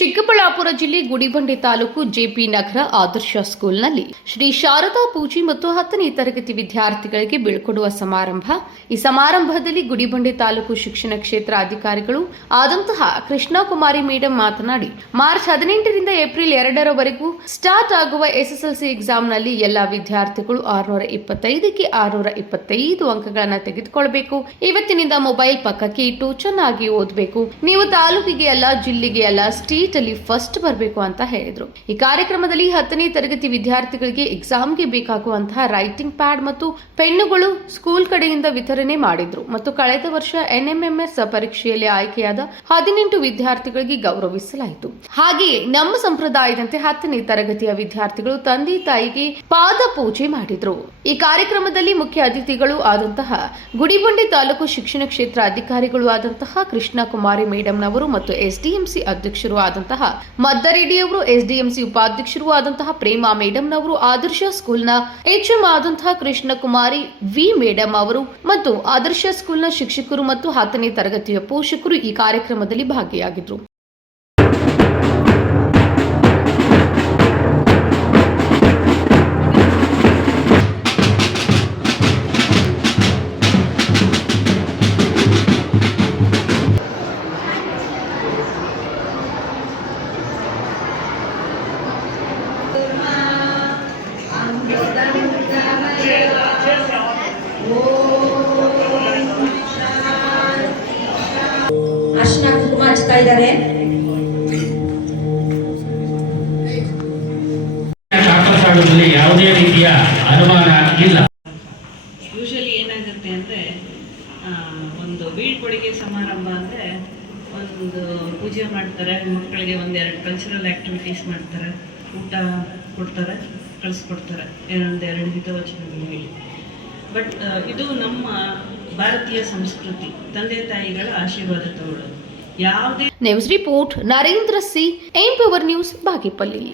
ಚಿಕ್ಕಬಳ್ಳಾಪುರ ಜಿಲ್ಲೆ ಗುಡಿಬಂಡೆ ತಾಲೂಕು ಜೆಪಿ ನಗರ ಆದರ್ಶ ಸ್ಕೂಲ್ನಲ್ಲಿ ಶ್ರೀ ಶಾರದಾ ಪೂಜೆ ಮತ್ತು ಹತ್ತನೇ ತರಗತಿ ವಿದ್ಯಾರ್ಥಿಗಳಿಗೆ ಬೀಳ್ಕೊಡುವ ಸಮಾರಂಭ. ಈ ಸಮಾರಂಭದಲ್ಲಿ ಗುಡಿಬಂಡೆ ತಾಲೂಕು ಶಿಕ್ಷಣ ಕ್ಷೇತ್ರ ಅಧಿಕಾರಿಗಳು ಆದಂತಹ ಕೃಷ್ಣಕುಮಾರಿ ಮೇಡಂ ಮಾತನಾಡಿ, ಮಾರ್ಚ್ ಹದಿನೆಂಟರಿಂದ ಏಪ್ರಿಲ್ ಎರಡರವರೆಗೂ ಸ್ಟಾರ್ಟ್ ಆಗುವ ಎಸ್ಎಸ್ಎಲ್ಸಿ ಎಕ್ಸಾಮ್ನಲ್ಲಿ ಎಲ್ಲಾ ವಿದ್ಯಾರ್ಥಿಗಳು ಆರುನೂರ ಇಪ್ಪತ್ತೈದಕ್ಕೆ ಆರುನೂರ ಇಪ್ಪತ್ತೈದು ಅಂಕಗಳನ್ನು ತೆಗೆದುಕೊಳ್ಳಬೇಕು ಇವತ್ತಿನಿಂದ ಮೊಬೈಲ್ ಪಕ್ಕಕ್ಕೆ ಇಟ್ಟು ಚೆನ್ನಾಗಿ ಓದಬೇಕು. ನೀವು ತಾಲೂಕಿಗೆ ಅಲ್ಲ, ಜಿಲ್ಲೆಗೆ ಅಲ್ಲ ಸ್ಟೇಟ್ ಅಲ್ಲಿ ಫಸ್ಟ್ ಬರಬೇಕು ಅಂತ ಹೇಳಿದ್ರು. ಈ ಕಾರ್ಯಕ್ರಮದಲ್ಲಿ ಹತ್ತನೇ ತರಗತಿ ವಿದ್ಯಾರ್ಥಿಗಳಿಗೆ ಎಕ್ಸಾಮ್ಗೆ ಬೇಕಾಗುವಂತಹ ರೈಟಿಂಗ್ ಪ್ಯಾಡ್ ಮತ್ತು ಪೆನ್ನುಗಳು ಸ್ಕೂಲ್ ಕಡೆಯಿಂದ ವಿತರಣೆ ಮಾಡಿದ್ರು. ಮತ್ತು ಕಳೆದ ವರ್ಷ ಎನ್ಎಂಎಂಎಸ್ ಪರೀಕ್ಷೆಯಲ್ಲಿ ಆಯ್ಕೆಯಾದ ಹದಿನೆಂಟು ವಿದ್ಯಾರ್ಥಿಗಳಿಗೆ ಗೌರವಿಸಲಾಯಿತು. ಹಾಗೆಯೇ ನಮ್ಮ ಸಂಪ್ರದಾಯದಂತೆ ಹತ್ತನೇ ತರಗತಿಯ ವಿದ್ಯಾರ್ಥಿಗಳು ತಂದೆ ತಾಯಿಗೆ ಪಾದ ಪೂಜೆ ಮಾಡಿದ್ರು. ಈ ಕಾರ್ಯಕ್ರಮದಲ್ಲಿ ಮುಖ್ಯ ಅತಿಥಿಗಳು ಆದಂತಹ ಗುಡಿಬಂಡೆ ತಾಲೂಕು ಶಿಕ್ಷಣ ಕ್ಷೇತ್ರ ಅಧಿಕಾರಿಗಳು ಆದಂತಹ ಕೃಷ್ಣ ಕುಮಾರಿ ಮೇಡಂನವರು ಮತ್ತು ಎಸ್ಡಿಎಂಸಿ ಅಧ್ಯಕ್ಷರು ಆದಂತಹ ಮದ್ದರೆಡ್ಡಿಯವರು ಎಸ್ಡಿಎಂಸಿ ಉಪಾಧ್ಯಕ್ಷರು ಆದಂತಹ ಪ್ರೇಮಾ ಮೇಡಂನವರು ಆದರ್ಶ ಸ್ಕೂಲ್ನ ಎಚ್ಎಂ ಆದಂತಹ ಕೃಷ್ಣಕುಮಾರಿ ವಿ ಮೇಡಂ ಅವರು ಮತ್ತು ಆದರ್ಶ ಸ್ಕೂಲ್ನ ಶಿಕ್ಷಕರು ಮತ್ತು ಹತ್ತನೇ ತರಗತಿಯ ಪೋಷಕರು ಈ ಕಾರ್ಯಕ್ರಮದಲ್ಲಿ ಭಾಗಿಯಾಗಿದ್ರು. ಅರ್ಶಿನ ಕುಂಕುಮ ಹಚ್ತಾ ಇದ್ದಾರೆ. ಯಾವುದೇ ರೀತಿಯ ಅನುಮಾನ ಇಲ್ಲ. ಯೂಶಲಿ ಏನಾಗುತ್ತೆ ಅಂದ್ರೆ ಒಂದು ಬೀಳ್ಕೊಡುಗೆ ಸಮಾರಂಭ ಅಂದ್ರೆ ಒಂದು ಪೂಜೆ ಮಾಡ್ತಾರೆ ಮಕ್ಕಳಿಗೆ ಒಂದೆರಡು ಕಲ್ಚರಲ್ ಆಕ್ಟಿವಿಟೀಸ್ ಮಾಡ್ತಾರೆ ಊಟ ಕೊಡ್ತಾರೆ. ಕಳಿಸ್ಕೊಡ್ತಾರೆ ಏನೊಂದು ಎರಡು ಹಿತವಚನಗಳು ಹೇಳಿ. ಬಟ್ ಇದು ನಮ್ಮ ಭಾರತೀಯ ಸಂಸ್ಕೃತಿ. ತಂದೆ ತಾಯಿಗಳ ಆಶೀರ್ವಾದ ತಗೊಳ್ಳೋದು. ಯಾವುದೇ news report Narendra C M power news Bagepalli